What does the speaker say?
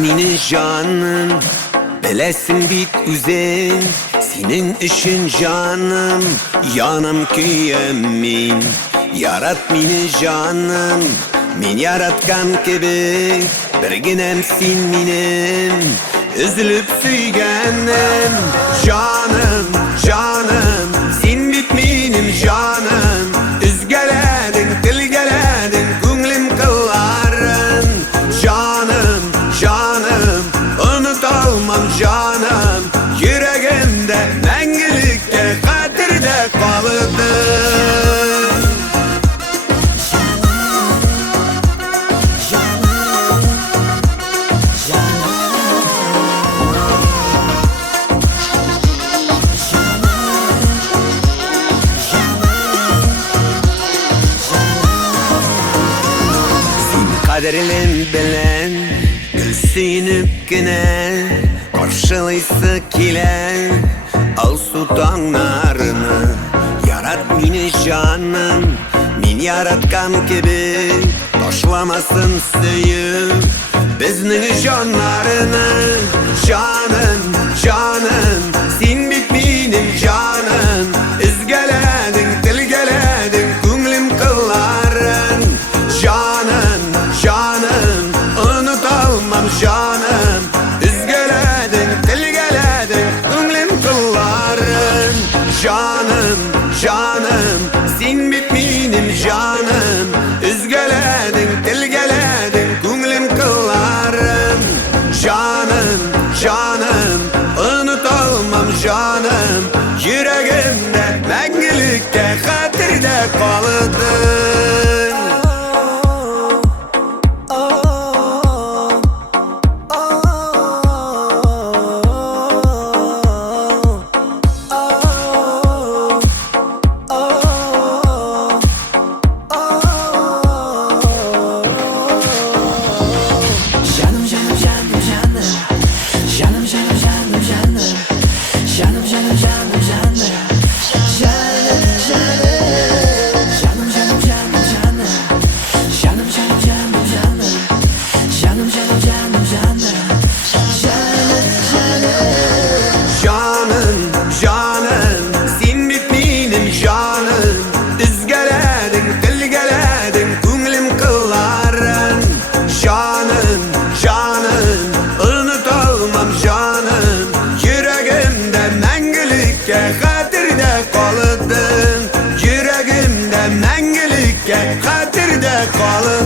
meni canım, bilesin bit üzen. Senin işin canım, yanım kıyemmin. Yarat meni canım, men yaratgan gibi. Birginem sen menim, üzülüp suyganim. Canım, canım, sen bit menim canım. Üzgeledin, tilgeledin, ko'nglim kılların. Canım, canım, unutalmam canım. Yüreğimde mengilikte kadirde kalıdı. Kaderim bilen, gül suyunub gine karşılaysa kilen. Al sultanlarını, yarat meni canım, men yaratgan gibi. Taşlamasın söyüp bizning jonlarını. Canım, canım, sen bit menim canım. Üzgeledin, tilgeledin, ko'nglim kılların. Canım, canım, unutalmam canım. Üzgeledin, tilgeledin, ko'nglim kılların. Canım, canım, sen bit menim canım. Üzgeledin, tilgeledin, ko'nglim kılların. Canım, canım, unutalmam canım. Yüreğimde mengilikte hatirde kalıdın. Kadirde kalıdın. Yüreğimde mengilikte kadirde kalıdın.